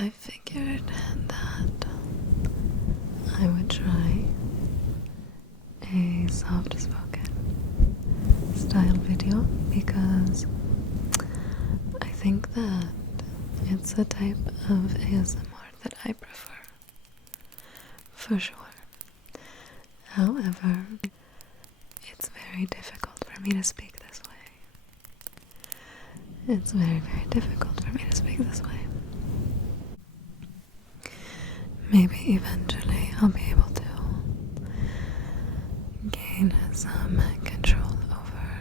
I figured that I would try a soft spoken style video because I think that it's a type of ASMR that I prefer, for sure. However, it's very difficult for me to speak this way. It's very, very difficult for me to speak this way. Maybe eventually I'll be able to gain some control over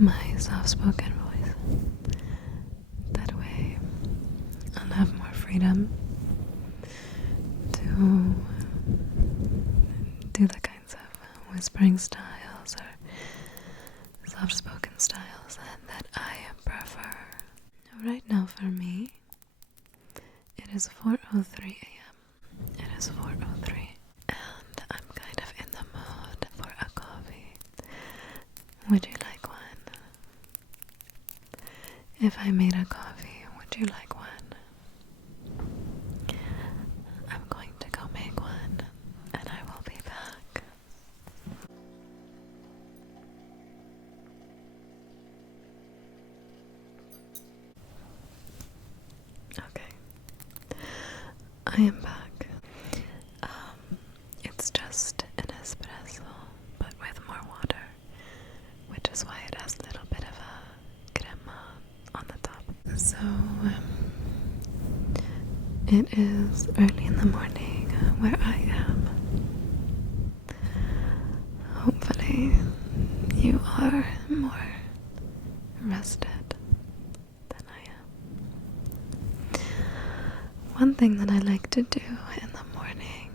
my soft-spoken voice. That way I'll have more freedom to do the kinds of whispering styles or soft-spoken styles that I prefer. Right now for me, it is 4:03 a.m. It is 4:03, and I'm kind of in the mood for a coffee. Would you like one? If I made a coffee, would you like one? I'm going to go make one, and I will be back. Okay, I am back. It's just an espresso, but with more water, which is why it has a little bit of a crema on the top. So, it is early in the morning where I am. Hopefully, you are more rested than I am. One thing that I like to do in the morning,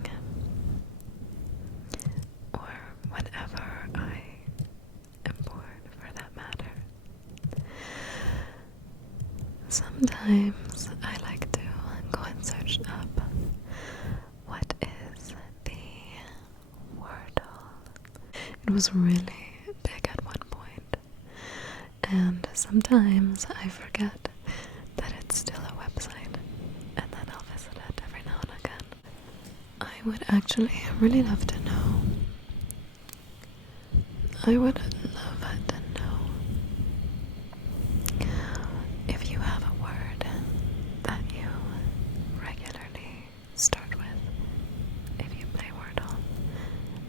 or whenever I am bored for that matter, sometimes I like to go and search up what is the Wordle. It was really big at one point, and sometimes I forget that it's still a website, and then I'll visit it every now and again. I would actually really love to know. I would love to know if you have a word that you regularly start with. If you play Wordle,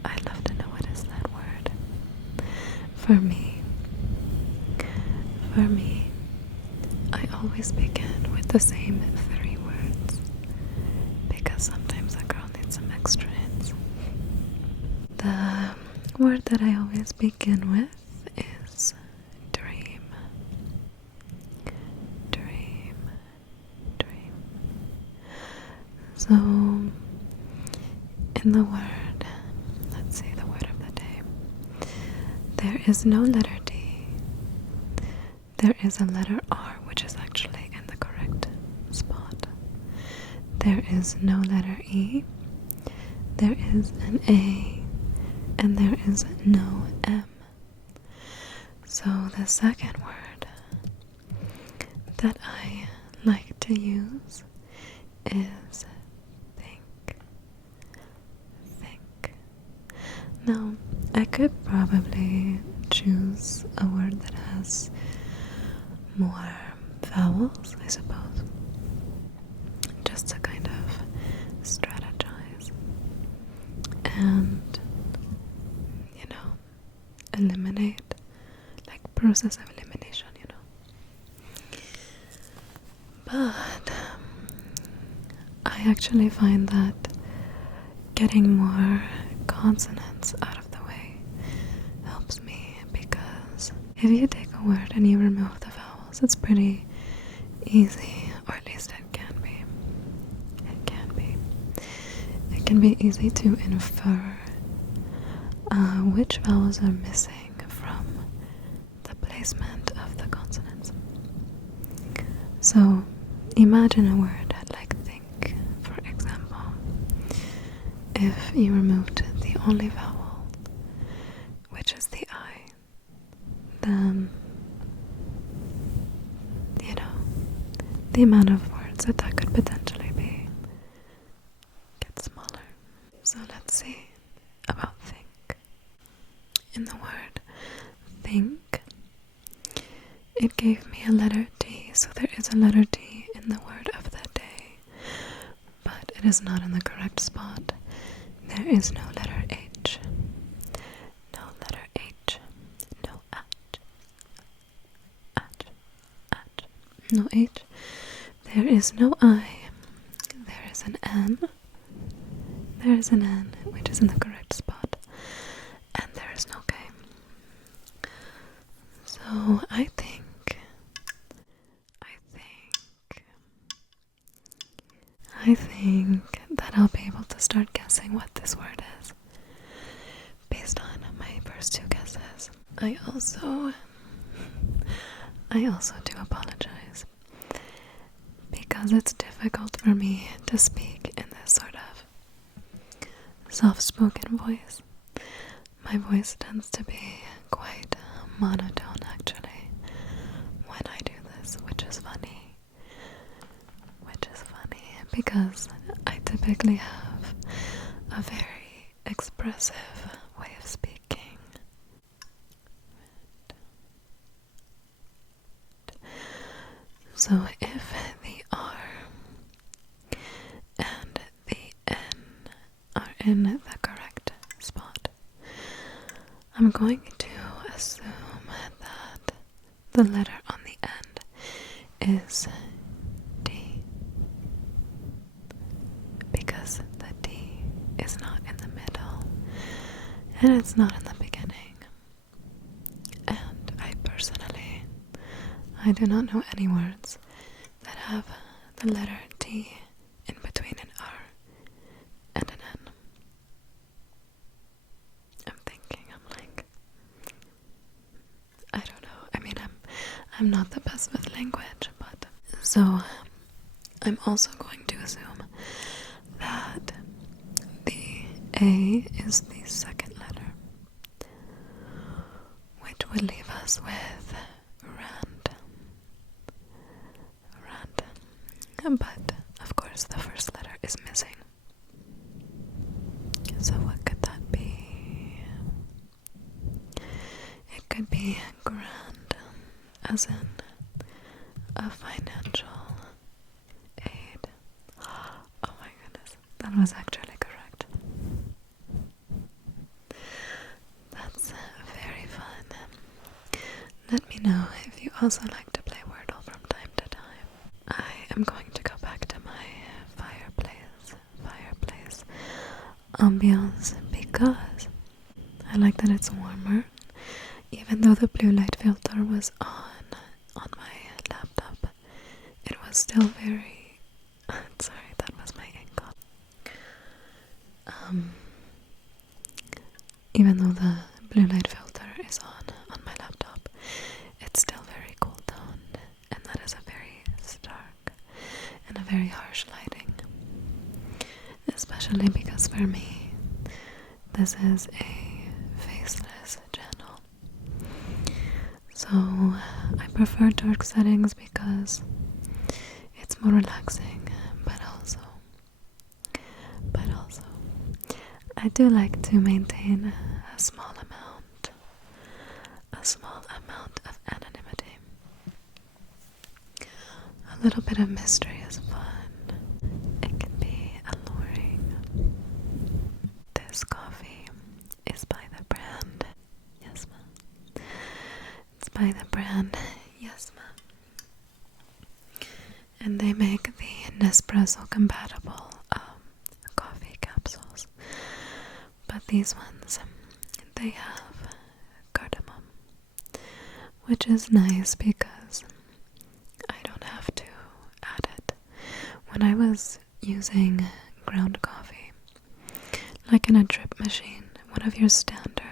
I'd love to know what is that word. For me, I always begin with the same 3 words because sometimes a girl needs some extra hints. The word that I always begin with is dream. Dream. Dream. So, in the word, let's see the word of the day, there is no letter D. There is a letter R, which is actually in the correct spot. There is no letter E. There is an A. And there is no M. So the second word that I like to use is think. Think. Now, I could probably choose a word that has more vowels, I suppose, just to kind of strategize and, eliminate, like process of elimination, But I actually find that getting more consonants out of the way helps me, because if you take a word and you remove the vowels, it's pretty easy, or at least it can be. It can be easy to infer which vowels are missing from the placement of the consonants. So imagine a word like think, for example. If you removed the only vowel, which is the I, then the amount of words words that could potentially be get smaller. So let's see about think. In the word think, it gave me a letter T, so there is a letter T in the word of the day, but it is not in the correct spot. There is no letter H. No letter H. No H. No H. There is no I. There is an N. There is an N, which is in the correct spot. And there is no K. So I think that I'll be able to start guessing what this word is based on my first two guesses. I also do apologize because it's difficult for me to speak in this sort of soft-spoken voice. My voice tends to be quite monotone actually when I do this, which is funny because I typically have a very expressive way of speaking. So if the R and the N are in the correct spot, I'm going to assume that the letter on the end is D, because the D is not in the middle and it's not in the beginning. And I do not know any words that have the letter T in between an R and an N. I don't know. I mean, I'm not the best with language, but so I'm also going to assume that the A is the second letter, which would leave us with rand. But of course the first letter is missing. So what could that be? It could be grand, as in a financial aid. Oh my goodness, that was actually correct. That's very fun. Let me know if you also like to play Wordle from time to time. I am going to go back to my fireplace ambiance because I like that it's warmer. Even though the blue light filter was on my laptop, it was still very... sorry, that was my ink. Even though the blue light filter is on my laptop, it's still very cool toned, and that is a very stark and a very harsh lighting. Especially because for me, this is a faceless channel. So I prefer dark settings because it's more relaxing, but also I do like to maintain a small amount of anonymity. A little bit of mystery is fun. It can be alluring. This coffee is by the brand Yes Ma. It's by the brand Yes Ma. And they make the Nespresso compatible coffee capsules. But these ones, they have cardamom, which is nice because I don't have to add it. When I was using ground coffee, like in a drip machine, one of your standard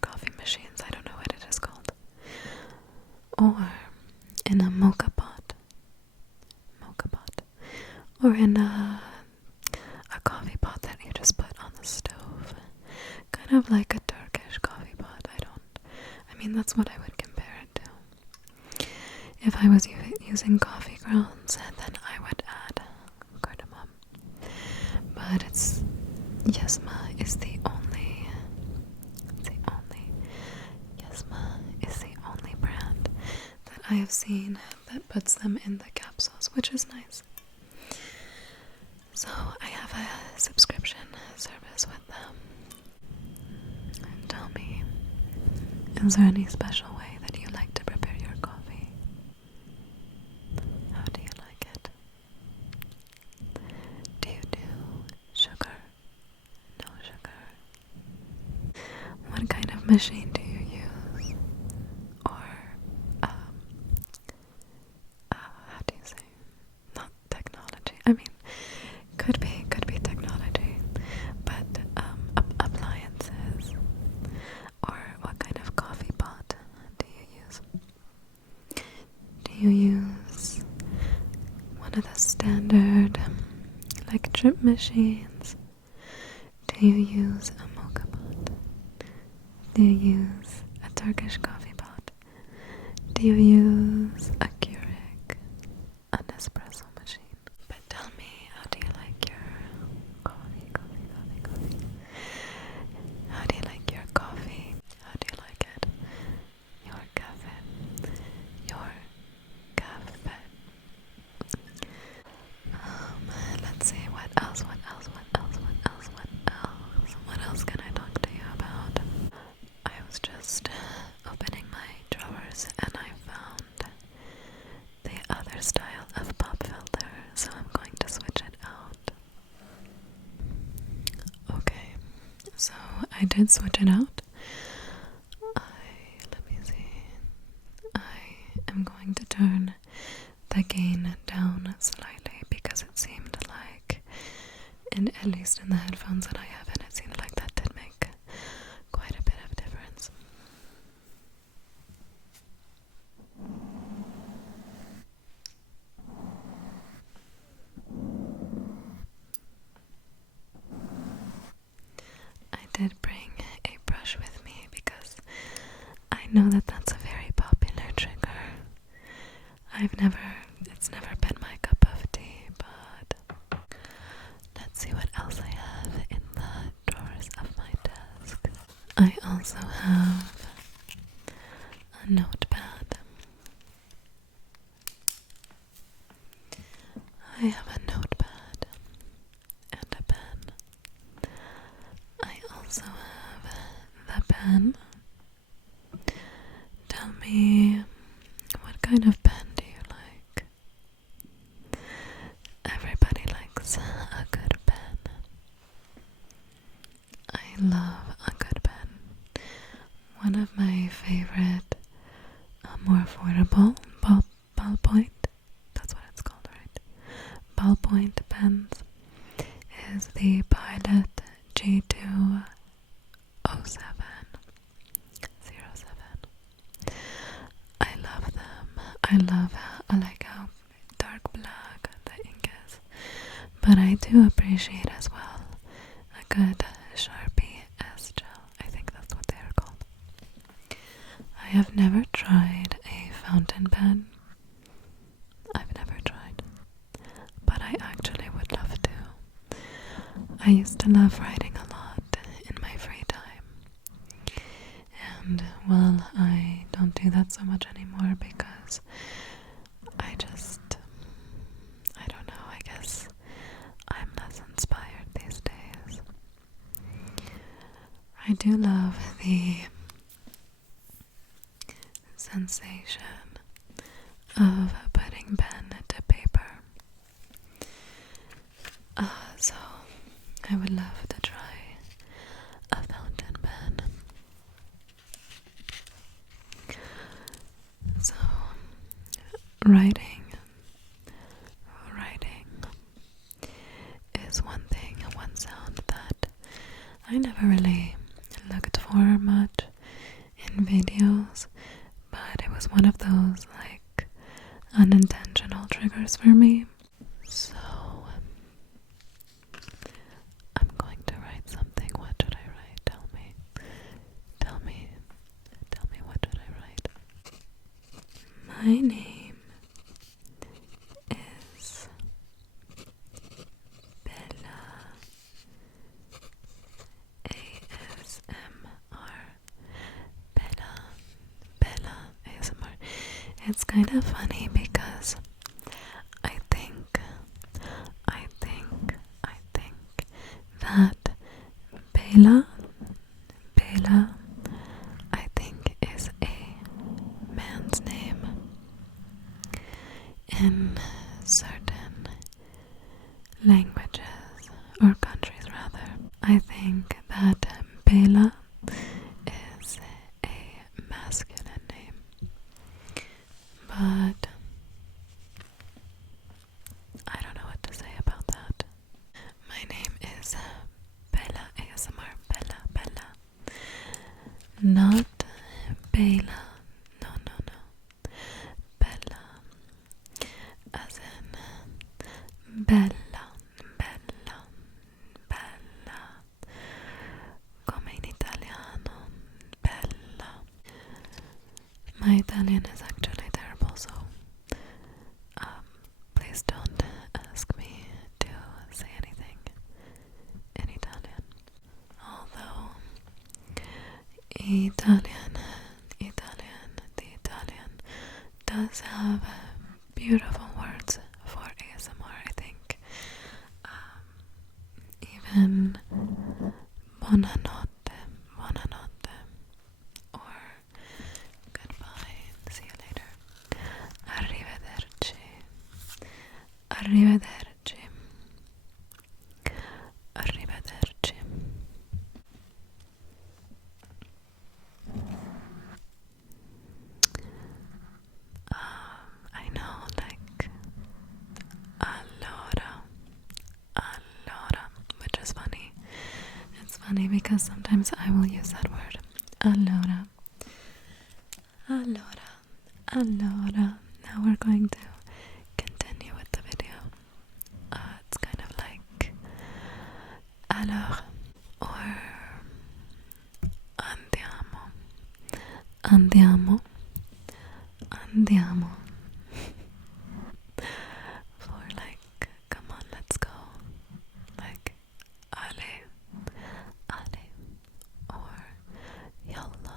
coffee machines, I don't know what it is called, or in a mocha pot, or in a coffee pot that you just put on the stove, kind of like a Turkish coffee pot. I mean, that's what I would compare it to. If I was using coffee grounds, and then I would add cardamom. But Yesma is the only brand that I have seen that puts them in the capsules, which is nice. So I have a subscription service with them. And tell me, is there any special way that you like to prepare your coffee? How do you like it? Do you do sugar? No sugar? What kind of machine do you use? Or, how do you say? Not technology. I mean, could be technology, but appliances. Or what kind of coffee pot do you use? Do you use one of the standard like drip machines? Do you use a mocha pot? Do you use a Turkish coffee pot? Do you use a Keurig, an espresso machine? But tell me, how do you like your coffee? How do you like your coffee? How do you like it? Your cafe. Your cafe. Let's see, what else? What else can I talk to you about? I was just opening my drawers and I found the other style of pop filter, so I'm going to switch it out. Okay, so I did switch it out. Let me see. I am going to turn the gain down slightly because it seemed like, and at least in the headphones that I have in, it seemed like that did make quite a bit of difference. I did bring a brush with me because I know that that's a very popular trigger. It's never been my cup of tea, but let's see what else I have in the drawers of my desk. I also have a notepad. I have a notepad and a pen. I also have the pen. Tell me, what kind of pen do you like? Everybody likes a good pen. I love a good pen. One of my favorite, more affordable ballpoint, that's what it's called, right? Ballpoint pens is the Pilot G207. I love them. I love how dark black the ink is. But I do appreciate as well a good Sharpie S-Gel. I think that's what they are called. I have never tried a fountain pen. I've never tried. But I actually would love to. I used to love writing a lot in my free time. And, well, I don't do that so much anymore because I don't know, I guess I'm less inspired these days. I do love the sensation of putting pen to paper. So I would love to try a fountain pen. So writing is one sound that I never really looked for much in videos, but it was one of those like unintentional triggers for me. So I'm going to write something. What should I write? Tell me, what should I write? My name it's kind of funny because I think that Bela, I think is a man's name in certain languages, or countries rather. I think that Bela is a masculine name, but I don't know what to say about that. My name is Bella ASMR. Bella. Not Bela. No. Bella. As in Bella. Come in italiano. Bella. My Italian is actually terrible, so please don't ask me to say anything in Italian. Although the Italian does have beautiful words for ASMR, I think. Even buonanotte, or goodbye, see you later, arrivederci. I know, like allora, which is funny. It's funny because sometimes I will use that word, allora. Now we're going to continue with the video. It's kind of like alors, or andiamo. For like, come on, let's go. Like, ale, or yalla.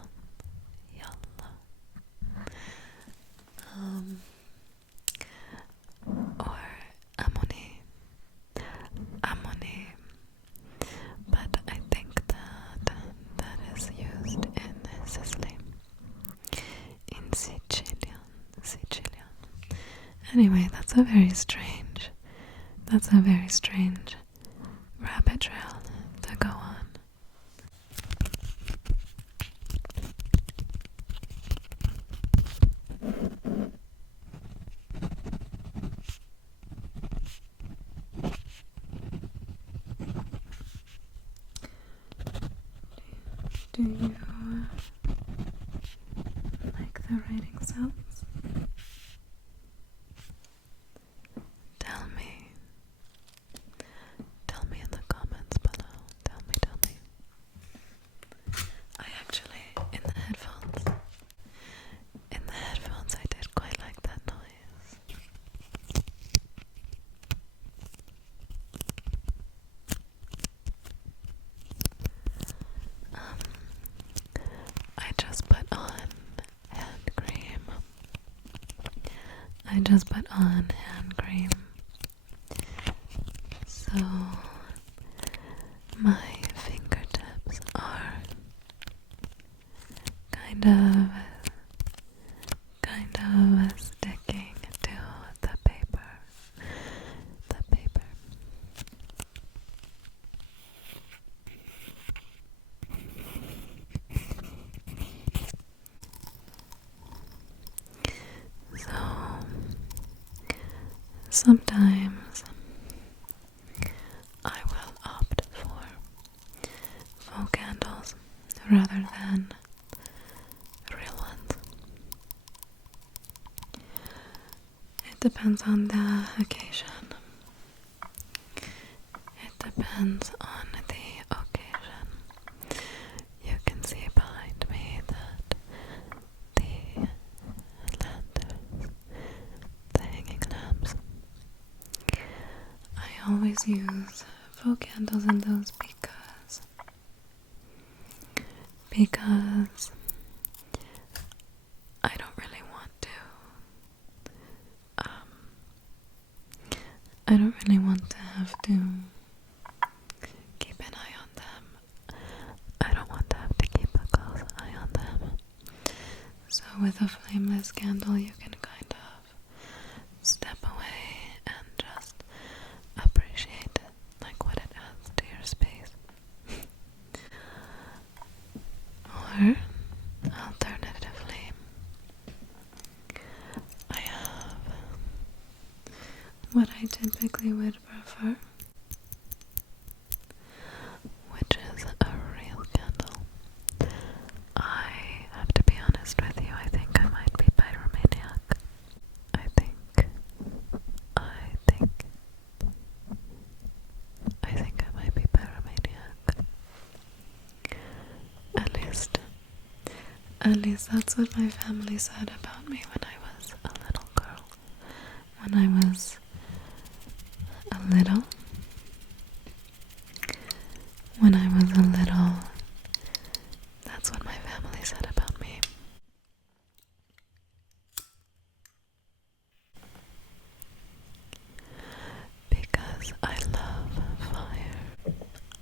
Or amone, but I think that is used in Sicily, in Sicilian. Anyway, that's a very strange rabbit trail to go on. Do you like the writing sounds? Tell me in the comments below. Tell me. I actually, in the headphones I did quite like that noise. I just put on hand cream. So my fingertips are kind of sticking to the paper. So sometimes I will opt for faux candles rather than real ones. It depends on the occasion. You can see behind me that the lanterns, the hanging lamps, I always use faux candles in those because I don't really want to I don't really want to have to keep an eye on them. I don't want to have to keep a close eye on them. So with a flameless candle, you can kind of step away and just appreciate like what it adds to your space. Or alternatively, I have what I typically would prefer, which is a real candle. I have to be honest with you, I think I might be pyromaniac. I think I might be pyromaniac. At least that's what my family said about me when I was a little girl. When I was a little, that's what my family said about me. Because I love fire.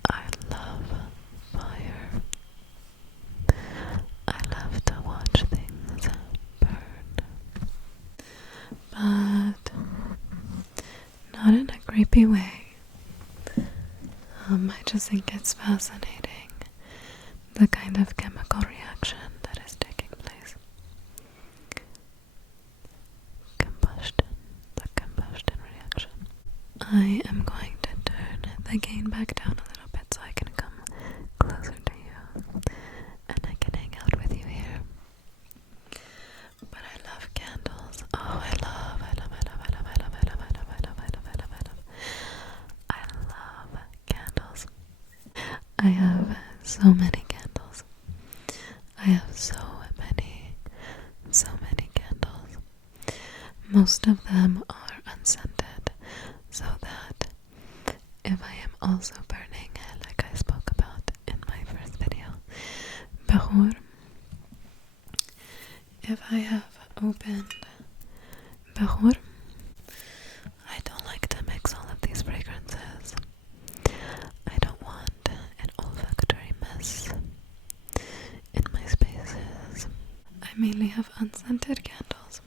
I love fire. I love to watch things burn. But not in a creepy way. I just think it's fascinating, the kind of chemical reaction that is taking place. The combustion reaction. I am going to turn the gain back down a little bit so I can come closer to you and I can hang out with you here. But I love candles. Oh, I love candles. I have so many candles. I have so many candles. Most of them are unscented, so that if I am also burning, like I spoke about in my first video, bahur, if I have opened bahur, I don't like to mix all of these fragrances. I don't want an olfactory mess in my spaces. I mainly have unscented candles.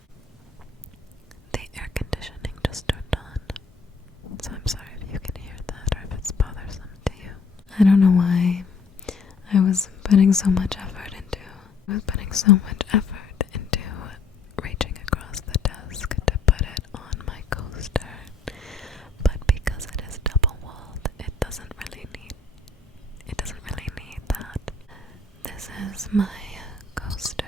The air conditioning just turned on, so I'm sorry if you can hear that or if it's bothersome to you. I don't know why I was putting so much effort into reaching across the desk to put it on my coaster, but because it is double walled, it doesn't really need that. This is my coaster.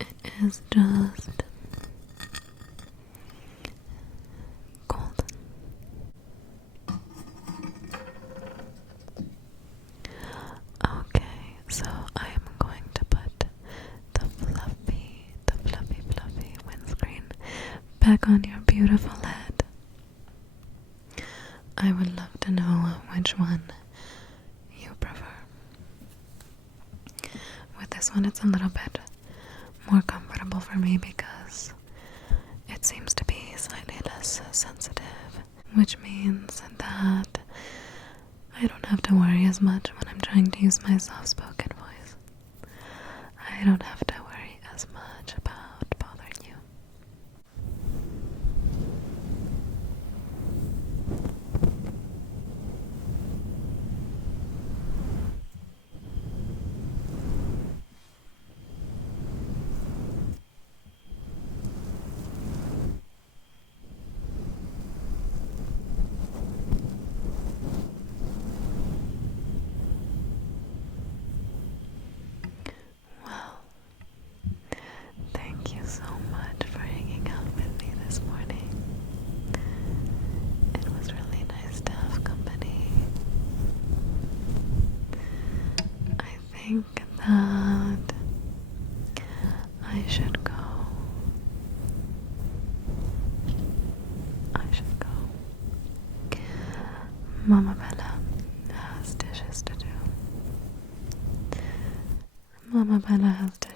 It is just golden. Okay, so I am going to put the fluffy windscreen back on your beautiful head. I would love to know which one you prefer. With this one, it's a little bit more comfortable for me because it seems to be slightly less sensitive, which means that I don't have to worry as much when I'm trying to use my soft-spoken voice. I don't have to worry as much about bothering you. Well, thank you so much for hanging out with me this morning. It was really nice to have company. I think that I should go Mama Bella has dinner.